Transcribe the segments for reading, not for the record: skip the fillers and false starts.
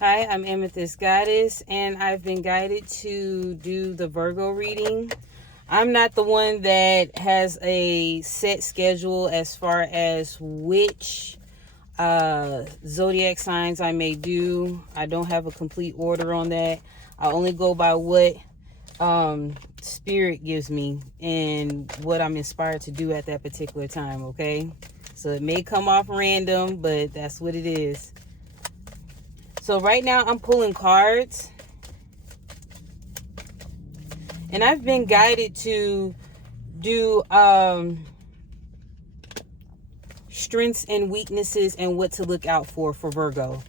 Hi, I'm Amethyst Goddess, and I've been guided to do the Virgo reading. I'm not the one that has a set schedule as far as which zodiac signs I may do. I don't have a complete order on that. I only go by what spirit gives me and what I'm inspired to do at that particular time, okay? So it may come off random, but that's what it is. So right now I'm pulling cards, and I've been guided to do strengths and weaknesses and what to look out for Virgo.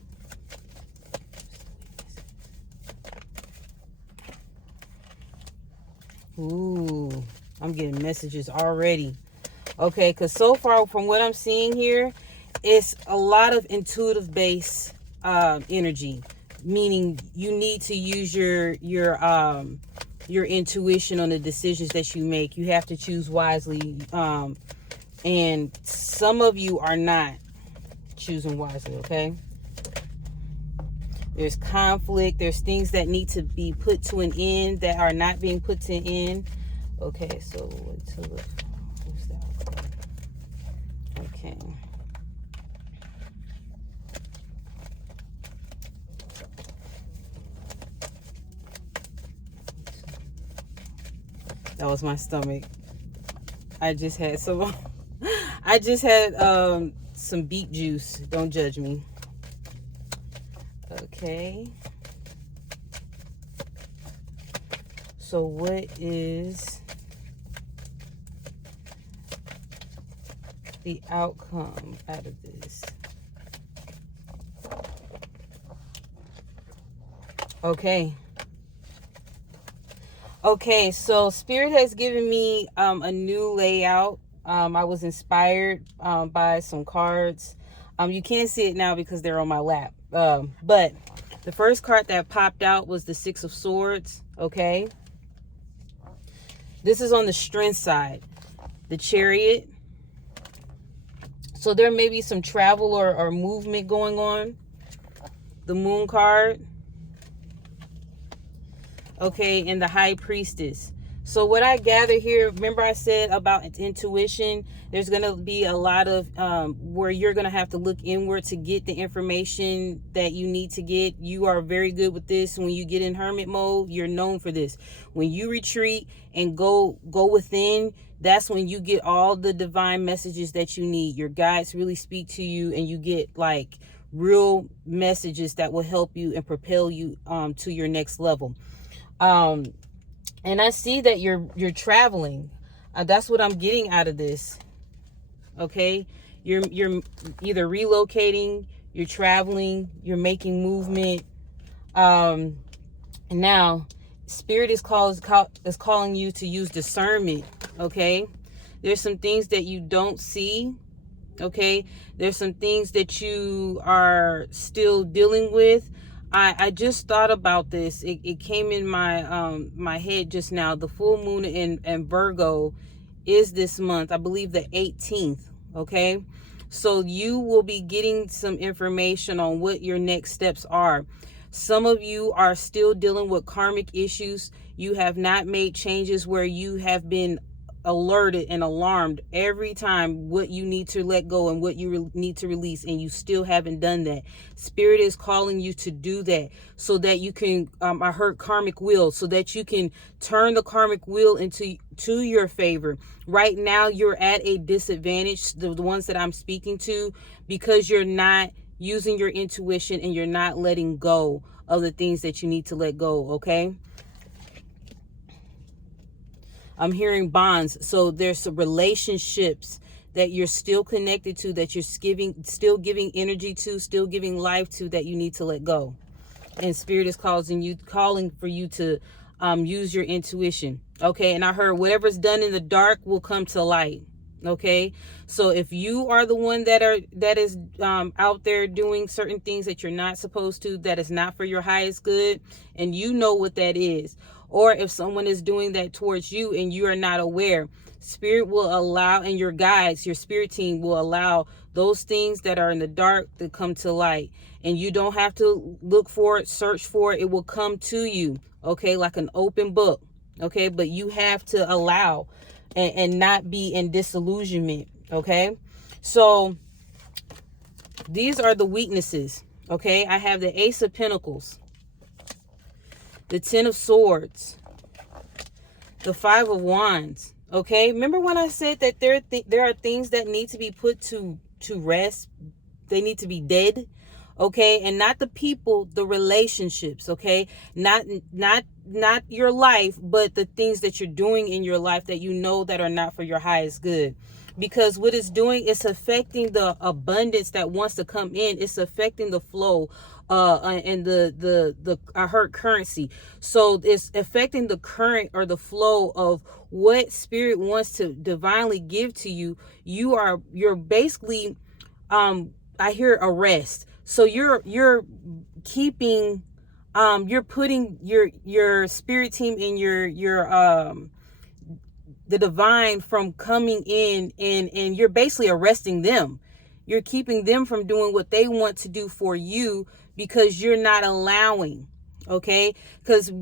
Ooh, I'm getting messages already. Okay, because so far from what I'm seeing here, it's a lot of intuitive based energy, meaning you need to use your intuition on the decisions that you make. You have to choose wisely, and some of you are not choosing wisely. Okay, there's conflict, there's things that need to be put to an end that are not being put to an end. Okay, so what's that? Okay. That was my stomach. I just had some some beet juice. Don't judge me. Okay. So what is the outcome out of this? Okay. Okay, so Spirit has given me a new layout. I was inspired by some cards. You can't see it now because they're on my lap. But the first card that popped out was the Six of Swords. Okay. This is on the strength side. The Chariot. So there may be some travel or movement going on. The Moon card. Okay, and the High Priestess. So what I gather here, remember I said about intuition, there's going to be a lot of where you're going to have to look inward to get the information that you need to get. You are very good with this. When you get in hermit mode, you're known for this. When you retreat and go within, that's when you get all the divine messages that you need. Your guides really speak to you, and you get like real messages that will help you and propel you to your next level. And I see that you're traveling. That's what I'm getting out of this. Okay, you're either relocating, you're traveling, you're making movement. And now Spirit is calling you to use discernment. Okay, there's some things that you don't see. Okay, there's some things that you are still dealing with. I just thought about this. It came in my head just now. The full moon in Virgo is this month, I believe the 18th. Okay, so you will be getting some information on what your next steps are. Some of you are still dealing with karmic issues. You have not made changes where you have been alerted and alarmed every time what you need to let go and what you need to release, and you still haven't done that. Spirit is calling you to do that so that you can I heard karmic wheel, so that you can turn the karmic wheel to your favor. Right now you're at a disadvantage, the ones that I'm speaking to, because you're not using your intuition and you're not letting go of the things that you need to let go. Okay, I'm hearing bonds. So there's some relationships that you're still connected to, that you're still giving energy to, still giving life to, that you need to let go. And Spirit is calling for you to use your intuition. Okay, and I heard whatever's done in the dark will come to light. Okay, so if you are the one that is out there doing certain things that you're not supposed to, that is not for your highest good, and you know what that is, or if someone is doing that towards you and you are not aware, spirit will allow, and your guides, your spirit team will allow those things that are in the dark to come to light. And you don't have to look for it, search for it. It will come to you, okay, like an open book, okay? But you have to allow and not be in disillusionment, okay? So these are the weaknesses, okay? I have the Ace of Pentacles, the Ten of Swords, the Five of Wands, okay? Remember when I said that there are things that need to be put to rest? They need to be dead, okay? And not the people, the relationships, okay? Not your life, but the things that you're doing in your life that you know that are not for your highest good. Because what it's doing, it's affecting the abundance that wants to come in. It's affecting the flow and the I heard currency. So it's affecting the current or the flow of what spirit wants to divinely give to you. You're basically I hear arrest. So you're keeping you're putting your spirit team and your the divine from coming in, and you're basically arresting them. You're keeping them from doing what they want to do for you because you're not allowing, okay? Because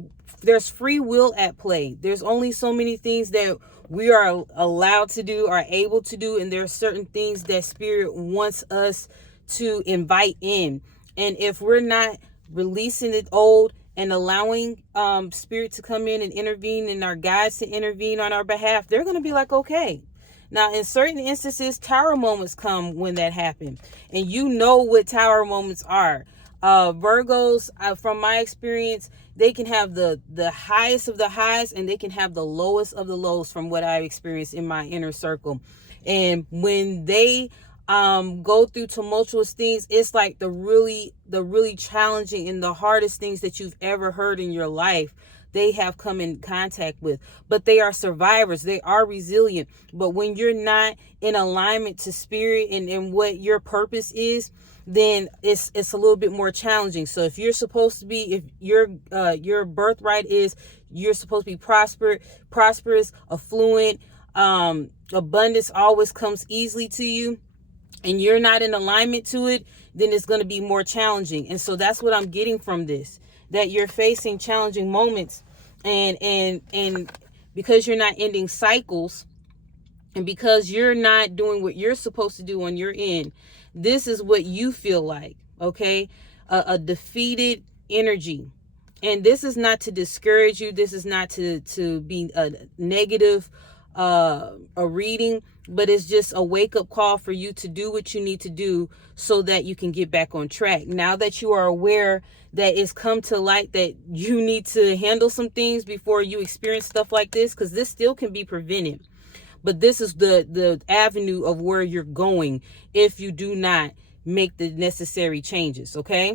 there's free will at play. There's only so many things that we are allowed to do, are able to do, and there are certain things that spirit wants us to invite in. And if we're not releasing the old and allowing spirit to come in and intervene, and our guides to intervene on our behalf, they're going to be like, okay. Now, in certain instances, tower moments come when that happens. And you know what tower moments are. Virgos, from my experience, they can have the highest of the highs, and they can have the lowest of the lows from what I've experienced in my inner circle. And when they go through tumultuous things, it's like the really challenging and the hardest things that you've ever heard in your life, they have come in contact with. But they are survivors, they are resilient. But when you're not in alignment to spirit and what your purpose is, then it's a little bit more challenging. So if you're supposed to be, if your birthright is you're supposed to be prosperous, affluent, abundance always comes easily to you, and you're not in alignment to it, then it's going to be more challenging. And so that's what I'm getting from this, that you're facing challenging moments, and because you're not ending cycles, and because you're not doing what you're supposed to do on your end, this is what you feel like, okay? A defeated energy. And this is not to discourage you. This is not to be a negative a reading, but it's just a wake-up call for you to do what you need to do so that you can get back on track. Now that you are aware that it's come to light that you need to handle some things before you experience stuff like this, because this still can be prevented. But this is the avenue of where you're going if you do not make the necessary changes, okay?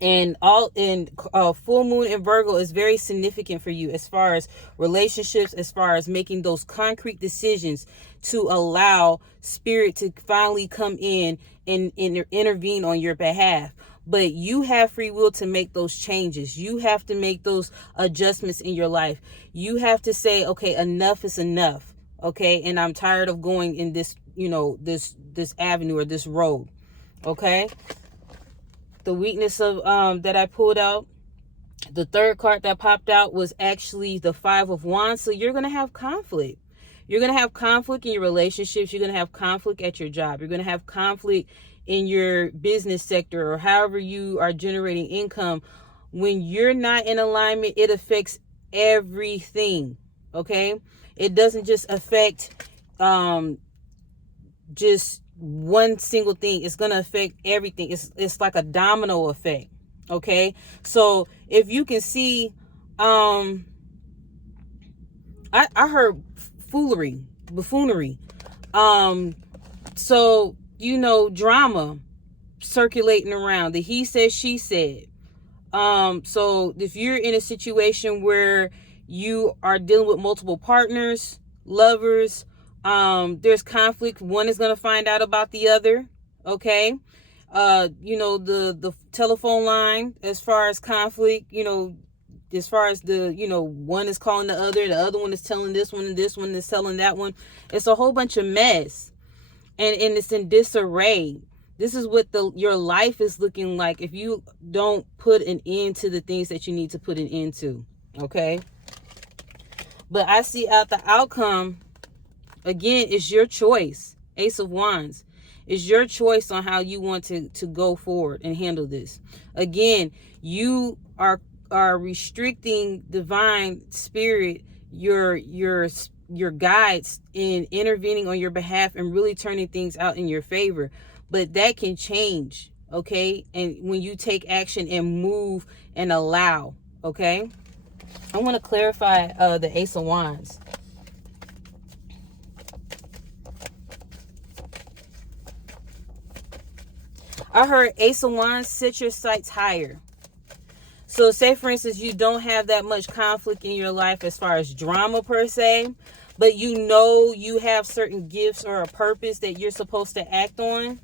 And full moon in Virgo is very significant for you as far as relationships, as far as making those concrete decisions to allow spirit to finally come in and intervene on your behalf. But you have free will to make those changes. You have to make those adjustments in your life. You have to say, okay, enough is enough. Okay. And I'm tired of going in this, this avenue or this road. Okay. The weakness of that I pulled out, the third card that popped out was actually the Five of Wands. So you're going to have conflict. You're going to have conflict in your relationships. You're going to have conflict at your job. You're going to have conflict in your business sector or however you are generating income. When you're not in alignment, it affects everything. Okay. It doesn't just affect just one single thing. It's going to affect everything. It's like a domino effect. Okay. So if you can see, I heard buffoonery. So, drama circulating around, the he said, she said. So if you're in a situation where you are dealing with multiple partners, lovers, there's conflict. One is going to find out about the other. Okay. The telephone line, as far as conflict, as far as the, you know, one is calling the other one is telling this one, and this one is telling that one. It's a whole bunch of mess, and it's in disarray. This is what your life is looking like if you don't put an end to the things that you need to put an end to. Okay. But I see out the outcome, again, it's your choice. Ace of Wands. It's your choice on how you want to go forward and handle this. Again, you are restricting divine spirit, your guides, in intervening on your behalf and really turning things out in your favor. But that can change, okay? And when you take action and move and allow, okay? I want to clarify the Ace of Wands. I heard Ace of Wands, set your sights higher. So say, for instance, you don't have that much conflict in your life as far as drama per se, but you know you have certain gifts or a purpose that you're supposed to act on.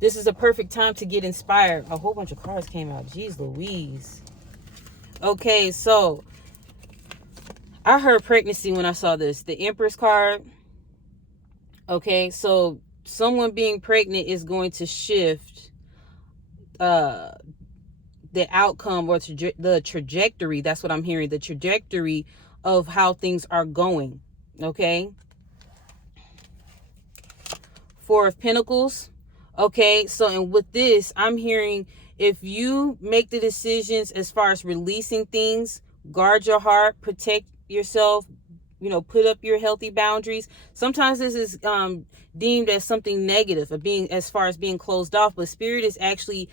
This is a perfect time to get inspired. A whole bunch of cards came out. Jeez Louise. Okay, so I heard pregnancy when I saw this. The Empress card. Okay, so someone being pregnant is going to shift the outcome or the trajectory. That's what I'm hearing. The trajectory of how things are going. Okay. Four of Pentacles. Okay, so and with this, I'm hearing if you make the decisions as far as releasing things, guard your heart, protect yourself, you know, put up your healthy boundaries. Sometimes this is deemed as something negative, of being, as far as being closed off, but Spirit is actually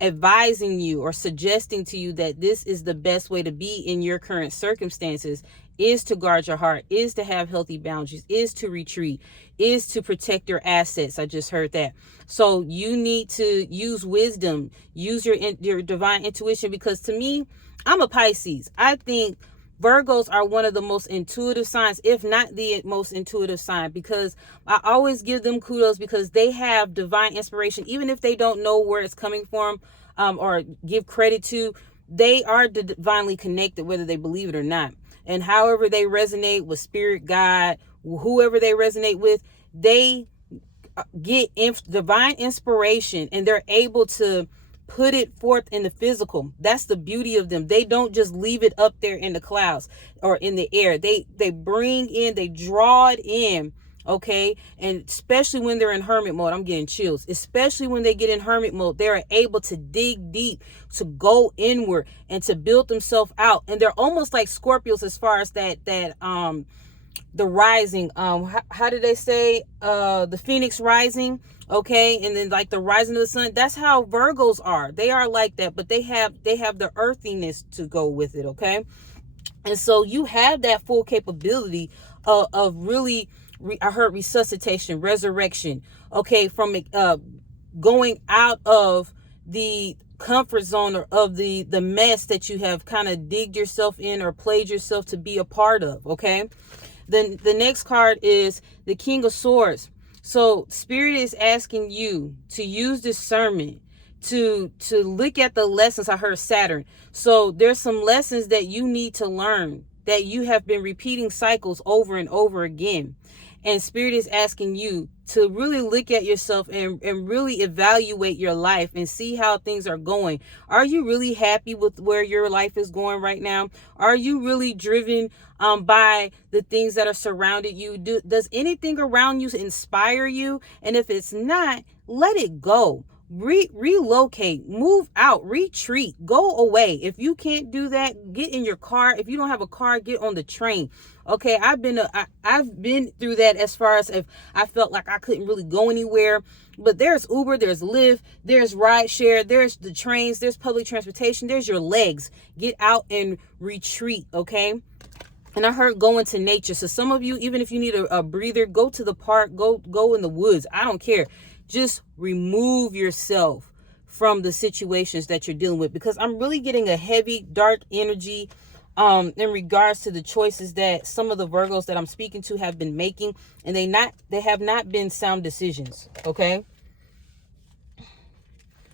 advising you or suggesting to you that this is the best way to be in your current circumstances, is to guard your heart, is to have healthy boundaries, is to retreat, is to protect your assets. I just heard that. So you need to use wisdom, use your divine intuition, because to me, I'm a Pisces. I think Virgos are one of the most intuitive signs, if not the most intuitive sign, because I always give them kudos because they have divine inspiration, even if they don't know where it's coming from or give credit to. They are divinely connected, whether they believe it or not. And however they resonate with Spirit, God, whoever they resonate with, they get divine inspiration and they're able to put it forth in the physical. That's the beauty of them. They don't just leave it up there in the clouds or in the air. They bring in, they draw it in. Okay. And especially when they're in hermit mode, I'm getting chills. Especially when they get in hermit mode, they're able to dig deep, to go inward and to build themselves out. And they're almost like Scorpios as far as the rising, how did they say, the phoenix rising? Okay. And then like the rising of the sun, that's how Virgos are. They are like that, but they have the earthiness to go with it. Okay. And so you have that full capability of really, I heard resuscitation, resurrection. Okay. From going out of the comfort zone or of the mess that you have kind of digged yourself in or played yourself to be a part of. Okay. Then the next card is the King of Swords. So Spirit is asking you to use discernment, to look at the lessons. I heard Saturn. So there's some lessons that you need to learn that you have been repeating cycles over and over again. And Spirit is asking you to really look at yourself and really evaluate your life and see how things are going. Are you really happy with where your life is going right now? Are you really driven by the things that are surrounding you? Does anything around you inspire you? And if it's not, let it go. Relocate, move out, retreat, go away. If you can't do that, get in your car. If you don't have a car, get on the train. Okay, I've been through that as far as if I felt like I couldn't really go anywhere. But there's Uber, there's Lyft, there's rideshare, there's the trains, there's public transportation, there's your legs. Get out and retreat, okay? And I heard go into nature. So some of you, even if you need a breather, go to the park, go in the woods. I don't care. Just remove yourself from the situations that you're dealing with, because I'm really getting a heavy, dark energy in regards to the choices that some of the Virgos that I'm speaking to have been making, and they have not been sound decisions. Okay.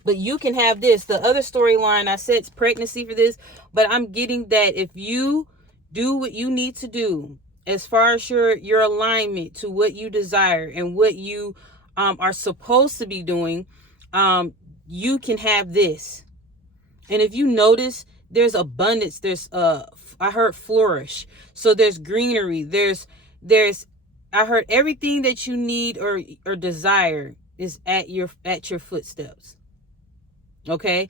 But you can have this. The other storyline, I said it's pregnancy for this, but I'm getting that if you do what you need to do as far as your alignment to what you desire and what you are supposed to be doing, you can have this. And if you notice, there's abundance. There's I heard flourish. So there's greenery. There's I heard everything that you need or desire is at your footsteps. Okay?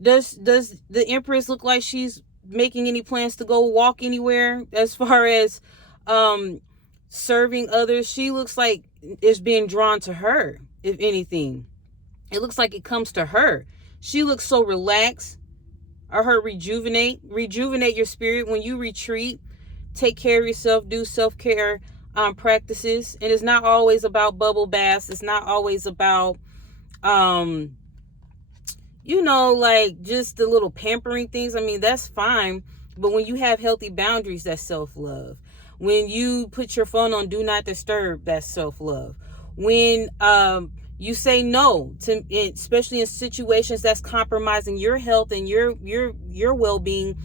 Does the Empress look like she's making any plans to go walk anywhere as far as serving others? She looks like it's being drawn to her, if anything. It looks like it comes to her. She looks so relaxed. I heard rejuvenate your spirit. When you retreat, take care of yourself, do self-care practices. And it's not always about bubble baths. It's not always about like just the little pampering things. I mean, that's fine. But when you have healthy boundaries, that's self-love. When you put your phone on do not disturb, that's self-love. When you say no to, especially in situations that's compromising your health and your well-being,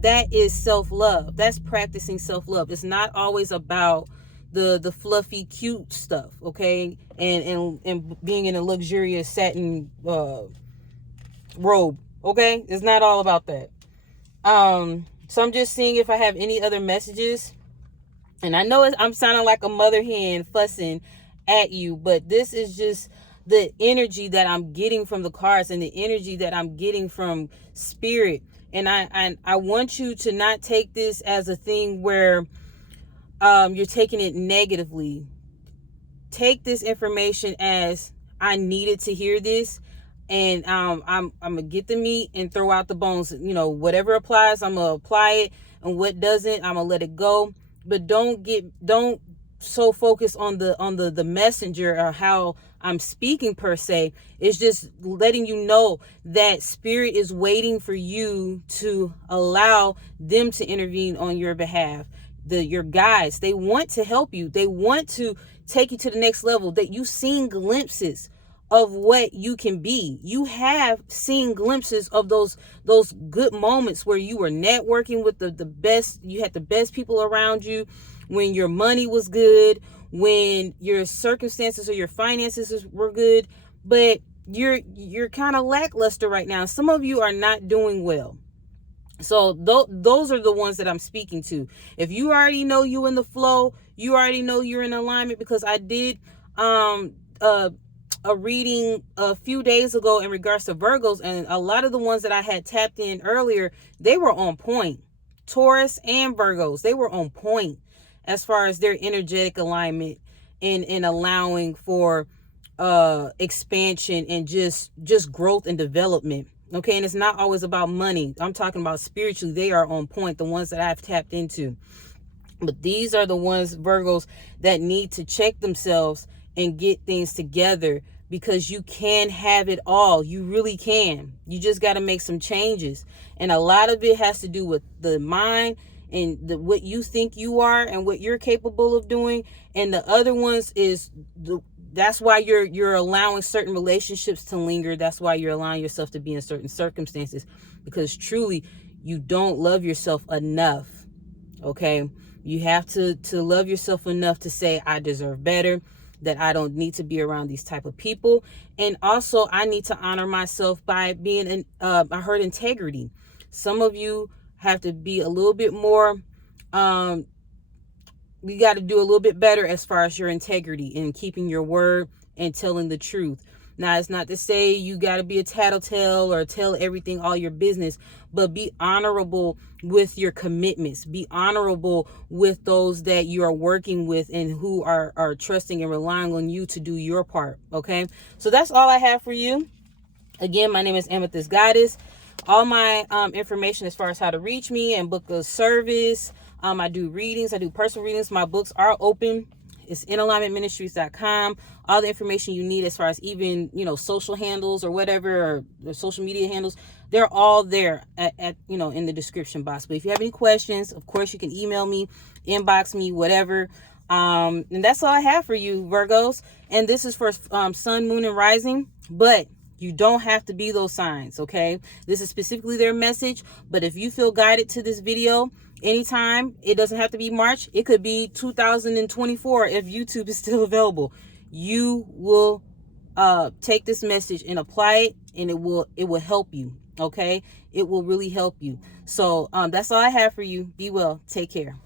that is self-love. That's practicing self-love. It's not always about the fluffy, cute stuff, okay? And being in a luxurious satin robe, okay? It's not all about that. So I'm just seeing if I have any other messages. And I know I'm sounding like a mother hen fussing at you, but this is just the energy that I'm getting from the cards and the energy that I'm getting from spirit. And I want you to not take this as a thing where you're taking it negatively. Take this information as I needed to hear this, and I'm gonna get the meat and throw out the bones. Whatever applies, I'm gonna apply it, and what doesn't, I'm gonna let it go. But don't so focus on the messenger or how I'm speaking per se. It's just letting you know that spirit is waiting for you to allow them to intervene on your behalf. Your guides, they want to help you. They want to take you to the next level. That you've seen glimpses of what you can be. You have seen glimpses of those good moments where you were networking with the best. You had the best people around you, when your money was good, when your circumstances or your finances were good. But you're kind of lackluster right now. Some of you are not doing well. So those are the ones that I'm speaking to. If you already know you in the flow, you already know you're in alignment, because I did a reading a few days ago in regards to Virgos, and a lot of the ones that I had tapped in earlier, they were on point. Taurus and Virgos, they were on point as far as their energetic alignment and allowing for expansion and just growth and development. Okay, and it's not always about money. I'm talking about spiritually. They are on point, the ones that I've tapped into. But these are the ones, Virgos, that need to check themselves and get things together, because you can have it all. You really can. You just got to make some changes. And a lot of it has to do with the mind and what you think you are and what you're capable of doing. And the other ones is that's why you're allowing certain relationships to linger. That's why you're allowing yourself to be in certain circumstances, because truly you don't love yourself enough. Okay, you have to love yourself enough to say, I deserve better, that I don't need to be around these type of people. And also I need to honor myself by being I heard integrity. Some of you have to be a little bit more we got to do a little bit better as far as your integrity and keeping your word and telling the truth. Now, it's not to say you got to be a tattletale or tell everything, all your business, but be honorable with your commitments. Be honorable with those that you are working with and who are trusting and relying on you to do your part. Okay, so that's all I have for you. Again, my name is Amethyst Goddess. All my information as far as how to reach me and book a service. I do readings. I do personal readings. My books are open. It's InAlignmentMinistries.com. All the information you need as far as even, social handles or whatever, or social media handles, they're all there at in the description box. But if you have any questions, of course, you can email me, inbox me, whatever. And that's all I have for you, Virgos. And this is for Sun, Moon, and Rising. But You don't have to be those signs, okay? This is specifically their message, but if you feel guided to this video anytime, it doesn't have to be March. It could be 2024 if YouTube is still available. You will take this message and apply it, and it will help you, okay? It will really help you. So that's all I have for you. Be well. Take care.